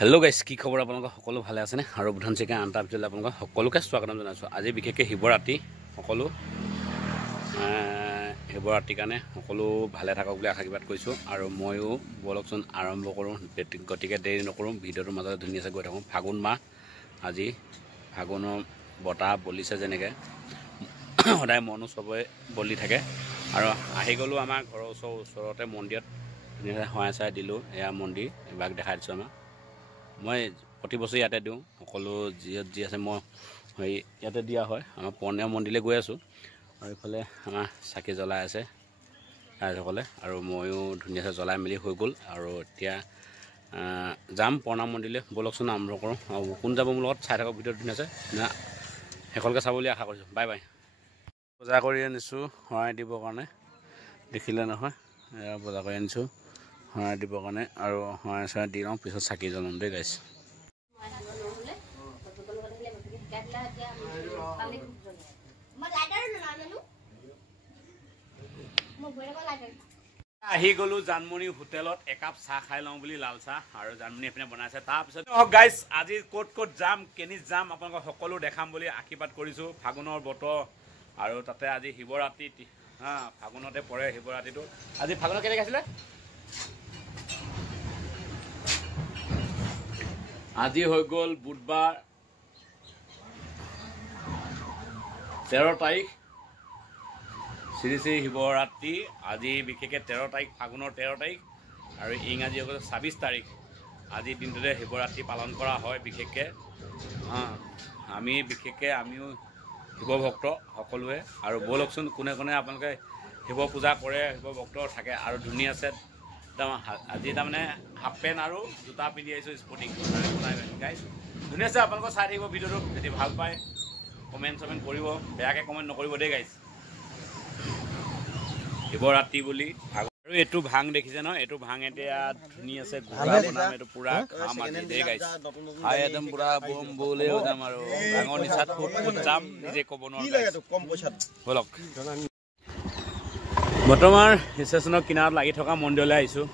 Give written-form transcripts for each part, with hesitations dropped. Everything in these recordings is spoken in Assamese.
হেল্ল' গাইছ, কি খবৰ? আপোনালোকৰ সকলো ভালে আছেনে? আৰু বুধান চিকা আনটা ভিতৰলৈ আপোনালোকক সকলোকে স্বাগতম জনাইছোঁ। আজি বিশেষকৈ শিৱৰাত্ৰি, সকলো শিৱৰাত্ৰিৰ কাৰণে সকলো ভালে থাকক বুলি আশীৰ্বাদ কৰিছোঁ। আৰু ময়ো বলকচোন আৰম্ভ কৰোঁ, গতিকে দেৰি নকৰোঁ, ভিডিঅ'টোৰ মাজতে ধুনীয়াকৈ গৈ থাকোঁ। ফাগুন মাহ, আজি ফাগুনৰ বতাহ বলিছে যেনেকৈ সদায় মনো চবৰে বলি থাকে। আৰু আহি গ'লোঁ আমাৰ ঘৰৰ ওচৰতে মন্দিৰত, ধুনীয়াকৈ সহায় চহাই দিলোঁ। এয়া মন্দিৰ, এবাক দেখাই দিছোঁ আমাৰ। মই প্ৰতি বছৰে ইয়াতে দিওঁ, সকলো যি আছে মই ইয়াতে দিয়া হয়। আমাৰ পৰ্ণিয়া মন্দিৰলৈ গৈ আছোঁ আৰু এইফালে আমাৰ চাকি জ্বলাই আছে ৰাইজসকলে, আৰু ময়ো ধুনীয়াকৈ জ্বলাই মেলি হৈ গ'ল। আৰু এতিয়া যাম প্ৰণাম মন্দিৰলৈ, ব'লকচোন আৰম্ভ কৰোঁ। আৰু কোন যাব মোৰ লগত চাই থাকক, ভিডিঅ'টো ধুনীয়াছে না শেষলৈকে চাব বুলি আশা কৰিছোঁ। Bye bye. বজাৰ কৰি আনিছোঁ শৰাই দিবৰ কাৰণে, দেখিলে নহয়, এয়া বজাৰ কৰি আনিছোঁ শৰাই দিবৰ কাৰণে। আৰু শৰাই চৰাই দি লওঁ, পিছত চাকি জ্বলাম দেই গাইছ। আহি গ'লোঁ জানমণি হোটেলত, একাপ চাহ খাই লওঁ বুলি, লাল চাহ আৰু জানমণি এইপিনে বনাইছে। তাৰপিছত গাইছ, আজি ক'ত ক'ত যাম, কেনিত যাম, আপোনালোকক সকলো দেখাম বুলি আশীৰ্বাদ কৰিছোঁ। ফাগুনৰ বতৰ আৰু তাতে আজি শিৱৰাত্ৰি, ফাগুনতে পৰে শিৱৰাত্ৰিটো। আজি ফাগুনত কেনেকৈ আছিলে? আজি হৈ গ'ল বুধবাৰ 13 তাৰিখ, শ্ৰী শ্ৰী শিৱৰাত্ৰি। আজি বিশেষকৈ 13 তাৰিখ, ফাগুনৰ 13 তাৰিখ, আৰু ইংৰাজী হৈ গ'ল 26 তাৰিখ। আজিৰ দিনটোতে শিৱৰাত্ৰি পালন কৰা হয় বিশেষকৈ। আমিও শিৱভক্ত সকলোৱে। আৰু ব'লকচোন কোনে কোনে আপোনালোকে শিৱ পূজা কৰে, শিৱ ভক্ত থাকে। আৰু ধুনীয়া আছে একদম। আজি তাৰমানে হাফ পেণ্ট আৰু জোতা পিন্ধি আহিছোঁ, স্পৰ্টিং গাইছ। ধুনীয়া আছে, আপোনালোকে চাই থাকিব ভিডিঅ'টো। যদি ভাল পায় কমেণ্ট চমেণ্ট কৰিব, বেয়াকৈ কমেণ্ট নকৰিব দেই গাইছ। শিৱৰাত্ৰি বুলি আৰু এইটো ভাং দেখিছে নহয়, এইটো ভাং এতিয়া ধুনীয়া আছে, গুড়া বনাম। এইটো পূৰা খাম আজি দেই গাইছ। খাই একদম পূৰা বম বলে হৈ যাম। আৰু ভাঙৰ নিচাত ক'ত যাম নিজে ক'ব নোৱাৰোঁ। ব'লক, বৰ্তমান ষ্টেচনৰ কিনাৰত লাগি থকা মন্দিৰলৈ আহিছোঁ।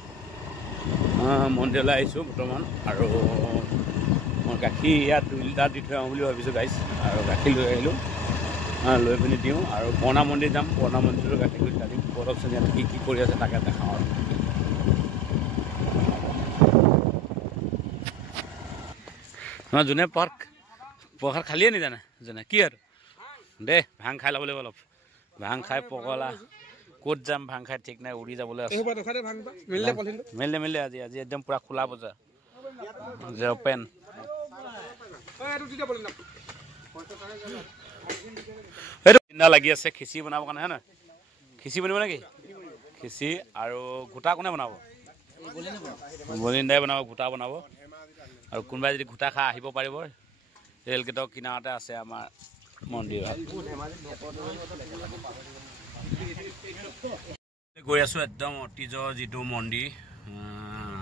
বৰ্তমান। আৰু মই গাখীৰ ইয়াত 2 লিটাৰ দি থৈ আহোঁ বুলি ভাবিছোঁ গাইছ। আৰু গাখীৰ লৈ আহিলোঁ, লৈ পিনি দিওঁ। আৰু পুৰণা মন্দিৰ যাম, পুৰণা মন্দিৰটো গাখীৰ কৰি দিম। ব'লকচোন ইয়াত কি কি কৰি আছে তাকে দেখাওঁ। আৰু আমাৰ যোনে প্ৰসাদ খালিয়ে নিজানে যোনে কি আৰু দে ভাং খাই ল'ব লাগিব অলপ। ভাং খাই পগলা ক'ত যাম, ভাং খাই ঠিক নাই, উৰি যাবলৈ আছে। মিলে আজি একদম পূৰা খোলা বজাৰ, অপেন। এইটো চিন্তা লাগি আছে খিচিৰি বনাবৰ কাৰণে, হয় নহয়? খিচিৰি বনিব নেকি? খিচিৰি আৰু গোটা কোনে বনাব? বলিন্দাই বনাব, গোটা বনাব। আৰু কোনোবাই যদি গোটা খাই আহিব পাৰিব, ৰেলগেটৰ কিনাৰতে আছে আমাৰ মন্দিৰ। গৈ আছোঁ একদম অতীজৰ যিটো মন্দিৰ,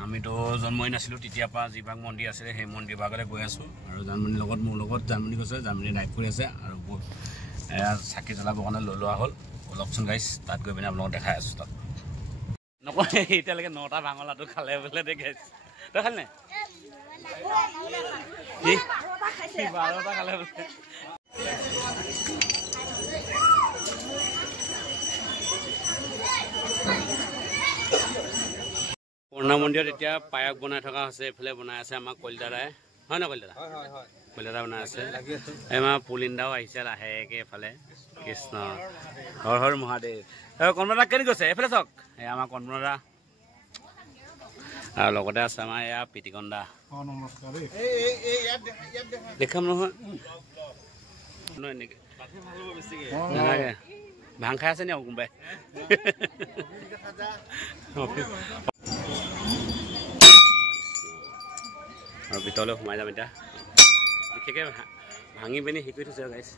আমিতো জন্মই নাছিলোঁ তেতিয়াৰ পৰা যিভাগ মন্দিৰ আছিলে সেই মন্দিৰ ভাগলৈ গৈ আছোঁ। আৰু জানমণিৰ লগত, মোৰ লগত জানমণি গৈছে, জানমণি ৰাইড কৰি আছে। আৰু এয়া চাকি জ্বলাবৰ কাৰণে লৈ লোৱা হ'ল। অলপচোন গাইছ, তাত গৈ পিনে আপোনালোকক দেখাই আছোঁ। তাত নকয় এতিয়ালৈকে 9টা ভাঙৰ লাডু খালে বোলে দে গাইছ। তই খালি নাই? 12টা খালে বোলে। পুৰণা মন্দিৰত এতিয়া পায়স বনাই থকা হৈছে। এইফালে বনাই আছে আমাৰ কলিদাদাই, হয় নহয় কলিদাদা? কলিদাদা বনাই আছে। আমাৰ পুলিন্দাও আহিছে লাহেকৈ এইফালে। কৃষ্ণ হৰ হৰ মহাদেৱ। কণবদা কেনি গৈছে? এইফালে চাওক, এয়া আমাৰ কণবদা। আৰু লগতে আছে আমাৰ এয়া পিটিকন্দা। দেখাম নহয় এনেকৈ নালাগে। ভাং খাই আছে নি আৰু কোনোবাই? আৰু ভিতৰলৈ সোমাই যাম এতিয়া। বিশেষকৈ ভাঙি পিনি হেৰি কৰি থৈছে গাইছ।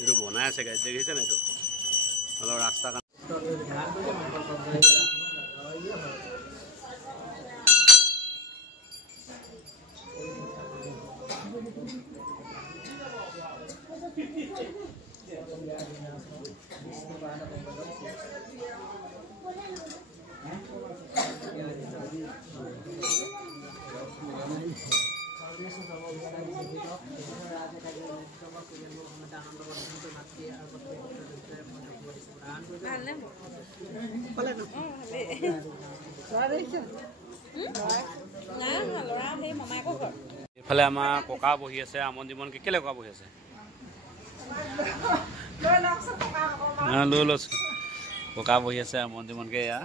এইটো বনাই আছে গাইছ, দেখিছে নাই? এইটো অলপ ৰাস্তা কাৰণে এইফালে আমাৰ ককা বহি আছে আমন জীৱন কেলে ককা বহি আছে লৈ লৈছো ককা বহি আছে আমন জীৱনকে এয়া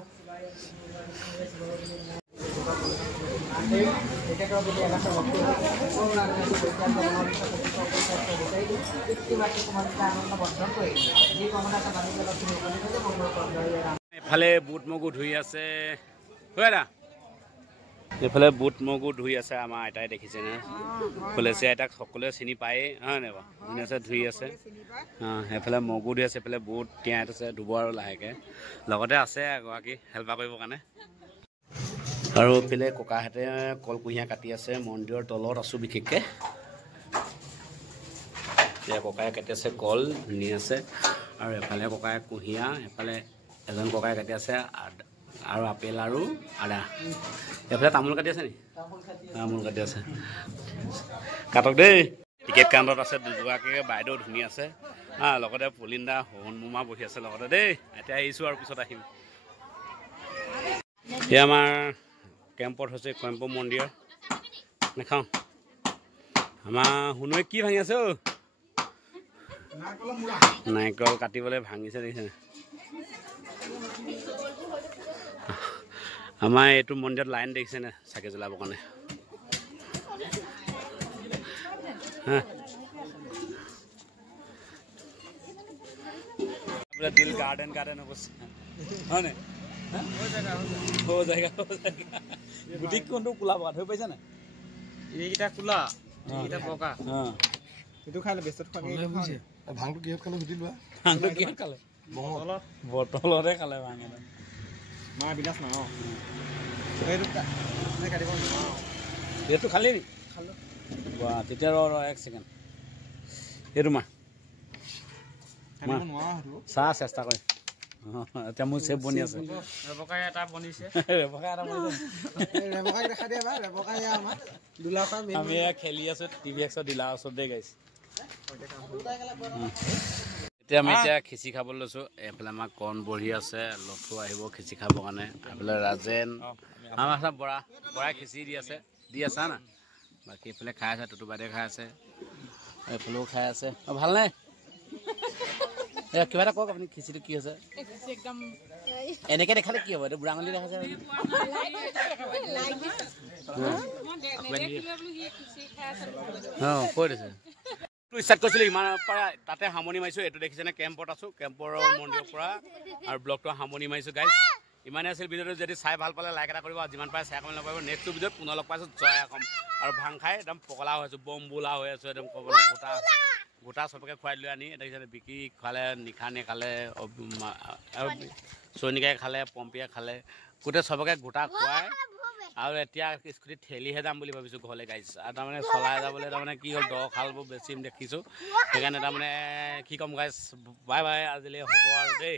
এফালে বুট মগু ধুই আছে এইফালে বুট মগু ধুই আছে আমাৰ আইতাই দেখিছে নে ফুলেছে আইতাক সকলোৱে চিনি পায়েই হয় নাই বাৰু ধুনীয়াছে ধুই আছে সেইফালে মগু ধুই আছে এইফালে বুট তিয়াই আছে ধুব আৰু লাহেকৈ লগতে আছে এগৰাকী হেল্পাৰ কৰিবৰ কাৰণে আৰু এইফালে ককাহঁতে কল কুঁহিয়াৰ কাটি আছে মন্দিৰৰ তলত আছোঁ বিশেষকৈ এতিয়া ককাই কাটি আছে কল ধুনীয়া আছে আৰু এফালে ককাই কুঁহিয়াৰ এফালে এজন ককাই কাটি আছে আৰু আপেল আৰু আদা এইফালে তামোল কাটি আছে নি তামোল কাটি আছে কাটক দেই টিকেট কাউণ্টাৰত আছে দুগৰাকীকে বাইদেউ ধুনীয়া আছে লগতে পুলিন্দা হনুমা বহি আছে লগতে দেই এতিয়া আহিছোঁ আৰু পিছত আহিম এতিয়া আমাৰ কেম্পত হৈছে কেম্প মন্দিৰ নাখাওঁ আমাৰ শুনুৱে কি ভাঙি আছে নাৰিকল কাটিবলৈ ভাঙিছে দেখিছে আমাৰ এইটো মন্দিৰত লাইন দেখিছে নে চাকি জ্বলাবৰ কাৰণে দিল গাৰ্ডেন গাৰ্ডেন অৱশ্যে হয় নে গুটি কোনটো কোলা বগা ধৰি পাইছা নাই এইকেইটা কোলা এইকেইটা বগা এইটো খালে বেষ্টত ভাংটো কিহত খালে সুধি লোৱা ভাংটো কিহত খালে বটলতে খালে ভাং মা বিনাশ না এইটো খালি নি তেতিয়া এক ছেকেণ্ড এইটো মা চাহ চেষ্টা কৰি এতিয়া মোৰ চেপ বনি আছে আমি খেলি আছো টিভি এক্সত দিলা ওচৰত দেই গাইছে এতিয়া আমি এতিয়া খিচি খাবলৈ লৈছোঁ এইফালে আমাৰ কণ বহি আছে লথু আহিব খিচি খাবৰ কাৰণে এইফালে ৰাজেন আমাৰ বৰাই খিচি দি আছে না বাকী এইফালে খাই আছে টুটু বাইদেউ খাই আছে এইফালেও খাই আছে ভালনে কিবা এটা কওক আপুনি খিচিটো কি হৈছে এনেকে দেখালে কি হ'ব এইটো বুঢ়া আঙুলি দেখাইছে কৈ দিছে ষ্টাৰ্ট কৰিছিলোঁ ইমান পৰা তাতে সামৰণি মাৰিছোঁ এইটো দেখিছেনে কেম্পত আছোঁ কেম্পৰ মন্দিৰৰ পৰা আৰু ব্লগটো সামৰণি মাৰিছোঁ গাইজ ইমানে আছিল ভিডিঅ'টো যদি চাই ভাল পালে লাইক এটা কৰিব আৰু যিমান পাৰে শ্বেয়াৰ কৰি নকৰিব নেক্সট ভিডিঅ'ত পুনৰ লগ পাইছোঁ জয় অসম আৰু ভাং খাই একদম পগলা হৈ আছোঁ বম বোলা হৈ আছোঁ একদম ক'বলৈ গোটা চবকে খুৱাই লৈ আনি দেখিছে বিকি খালে নিশানে খালে চৈনিকাই খালে পম্পীয়ে খালে গোটেই চবকে গোটা খুৱাই আৰু এতিয়া স্কুটিত ঠেলিহে যাম বুলি ভাবিছোঁ ঘৰলৈ গাইছ আৰু তাৰমানে চলাই যাবলৈ তাৰমানে কি হ'ল দ খালবোৰ বেছি দেখিছোঁ সেইকাৰণে তাৰমানে কি ক'ম গাইছ বাই বাই আজিলৈ হ'ব আৰু দেই।